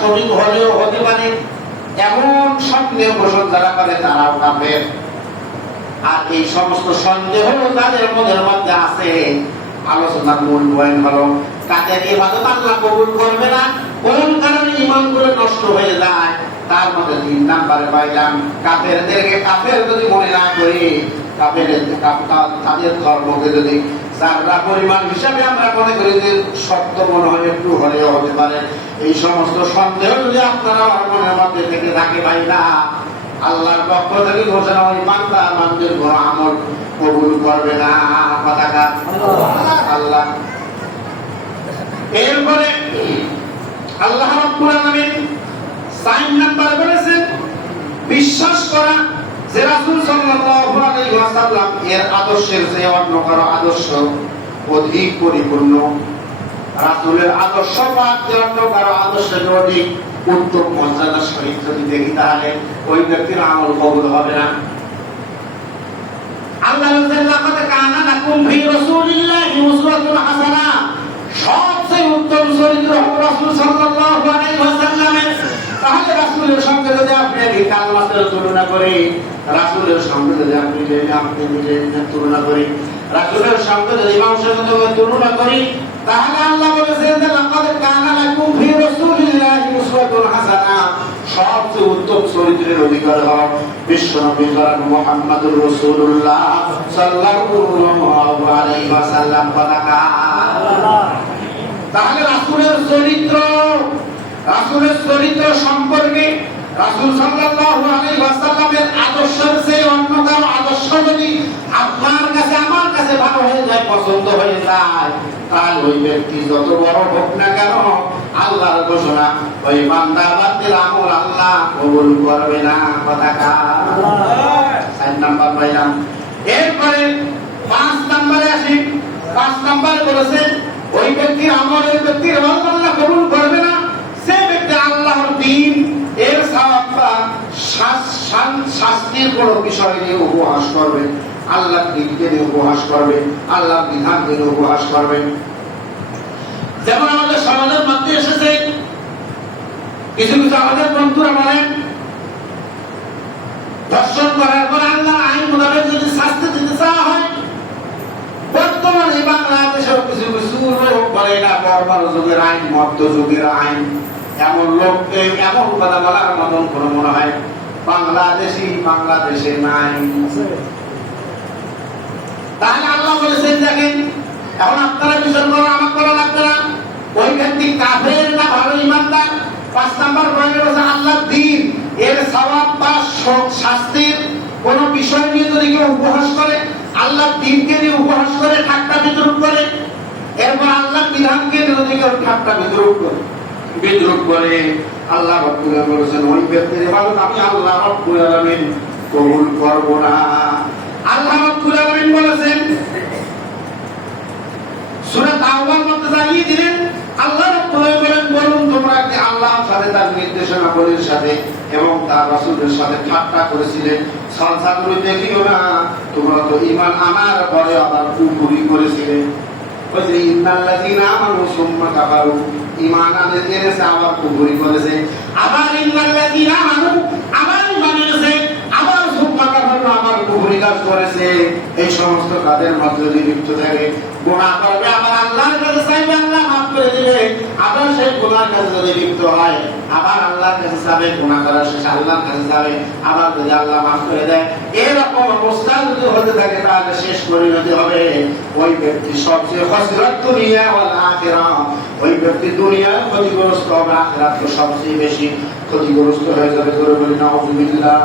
সঠিক হলেও হতে পারে, এমন সন্দেহ পোষণ যারা করে তারাও কাফের। আর এই সমস্ত সন্দেহ যাদের মনের মধ্যে আছে, আলোচনার মূল পয়েন্ট হলো কাদের ইবাদত আল্লাহ কবুল করবে না, কোন কারণে ঈমান করে নষ্ট হয়ে যায়, তার মধ্যে 3 নাম্বারে পাইলাম কাফেরদেরকে কাফের যদি মনে না করি, তাদের ধর্মকে যদি যারা পরিমাণ হিসাবে আমরা মনে করি যে সত্য মনে হয় একটু হলেও হতে পারে, এই সমস্ত সন্দেহ যদি আপনারা মনের মধ্যে থেকে থাকে ভাইরা, আল্লাহর পক্ষ থেকে ঘোষণা ওই বান্দা মানুষের কোনো আমল কবুল করবে না। কথাটা আল্লাহ। এরপরে আল্লাহ রাব্বুল আলামিন 4 নাম্বার বলেছেন বিশ্বাস করা যে রাসূল সাল্লাল্লাহু আলাইহি ওয়াসাল্লাম এর আদর্শের চেয়ে অন্য কারো আদর্শ অধিক পরিপূর্ণ। রাসূলের আদর্শ পাক অন্য কারো আদর্শের অধিক উত্তম মর্যাদার সহিত যদি দেখি, তাহলে ওই ব্যক্তির আমল কবুল হবে না। আল্লাহ বলেন লাকাদ কানা লাকুম ফি রাসূলিল্লাহি উসওয়াতুন হাসানাহ, সবচেয়ে উত্তম চরিত্র হলো রাসূল সাল্লাল্লাহু আলাইহি ওয়াসাল্লামের। তাহলে রাসূলের সঙ্গে যদি আপনি কালমাতের তুলনা করি, রাসূলের সঙ্গে যদি আপনি তুলনা করি, রাসূলের সঙ্গে যদি মানুষের সঙ্গে তুলনা করি, তাহলে আল্লাহ বলেছেন যে লাকাদ কানা লাকুম ফি রাসূলিল্লাহি উসওয়াতুন হাসানাহ, সবচেয়ে উত্তম চরিত্রের অধিকারী হন বিশ্বনবী মুহাম্মদুর রাসূলুল্লাহ সাল্লাল্লাহু আলাইহি ওয়াসাল্লাম। তাহলে রাসূলের চরিত্র সম্পর্কে রাসূল সাল্লাল্লাহু আলাইহি ওয়াসাল্লামের আদর্শের চেয়ে অন্য কারো আদর্শ যদি আপনার কাছে আমার কাছে ভালো হয়ে যায়, পছন্দ হয়ে যায়, তাহলে ওই ব্যক্তি যত বড় হোক না কেন, আল্লাহর ঘোষণা ওই বান্দা বান্দির আমল আল্লাহ কবুল করবে না। কথাটা 4 নাম্বার পাইলাম। এরপরে 5 নাম্বারে আসি। 5 নাম্বারে বলেছেন ওই ব্যক্তির আমল ওই ব্যক্তির আমল আল্লাহ কবুল করবে না সে ব্যক্তি আল্লাহর দ্বীন এর সওয়াবটা শাস্তির কোনো বিষয় নিয়ে উপহাস করবে, আল্লাহর দ্বীনকে নিয়ে উপহাস করবে, আল্লাহর বিধানকে নিয়ে উপহাস করবে। যেমন আমাদের সমাজের মধ্যে এসেছে কিছু কিছু আমাদের বন্ধুরা বলেন ধর্ষণ করার পর আল্লাহর আইন মোতাবেক যদি শাস্তি দিতে চাওয়া হয়, বর্তমানে বাংলাদেশেও কিছু কিছু লোক বলে না বর্বর যুগের আইন, মধ্য যুগের আইন। এমন লোককে এমন কথা বলার মতন কোন মনে হয় বাংলাদেশে নাই। তাহলে আল্লাহ বলেছেন দেখেন, এখন আপনারা বিচার করা আমার করা লাগবে না, ওই ব্যক্তি কাফের না ভালো ইমানদার। 5 নাম্বার পয়েন্টে বলেছে আল্লাহর দ্বীন এর সওয়াব বা শাস্তির কোন বিষয় নিয়ে যদি কেউ উপহাস করে, আল্লাহর দ্বীনকে নিয়ে উপহাস করে, ঠাট্টা বিদ্রুপ করে, এরপর আল্লাহর বিধানকে নিয়ে যদি কেউ ঠাট্টা বিদ্রুপ করে, আল্লাহ রাব্বুল আলামিন বলেছেন ওই ব্যক্তির ইবাদত আমি আল্লাহ রাব্বুল আলামিন কবুল করব না। আল্লাহ রাব্বুল আলামিন বলেছেন সূরা তাওবার মধ্যে জানিয়ে দিলেন, আল্লাহ রাব্বুল আলামিন বলেন বলুন তোমরা কি আল্লাহর সাথে তার নির্দেশনাবলীর সাথে এবং তার রাসূলের সাথে ঠাট্টা করেছিলে? সলসাতুল দেখিও না, তোমরা তো ঈমান আনার পরে আবার কুফরি করেছিলে। ওই যে ইন্নাল্লাযীনা আমানু সুম্মা কাফারু, ঈমান আনতে এনেছে আবার কুফরি করেছে, আবার ইন্নাল্লাযীনা আমানু আবার ঈমান এনেছে আবার সুম্মা কাফারু আবার কুফরি কাজ করেছে। এই সমস্ত কাজের মধ্যে যদি লিপ্ত থাকে, গুনাহ করবে, আবার আল্লাহর কাছে চাইবে, আল্লাহ মাফ করে দিবে, আবার সেই গুনাহর কাজে যদি লিপ্ত হয়, আবার আল্লাহর কাছে যাবে, গুনাহ করার শেষে আল্লাহর কাছে যাবে, আবার যদি আল্লাহ মাফ করে দেয়, এরকম অবস্থা যদি হতে থাকে, তাহলে শেষ পরিণতি হবে ওই ব্যক্তি সবচেয়ে খসরত দুনিয়া ওয়াল আখিরাহ। ওই ব্যক্তি দুনিয়ায় ক্ষতিগ্রস্ত হবে, আখিরাতে সবচেয়ে বেশি ক্ষতিগ্রস্ত হয়ে যাবে। করে বলি নাউযুবিল্লাহ।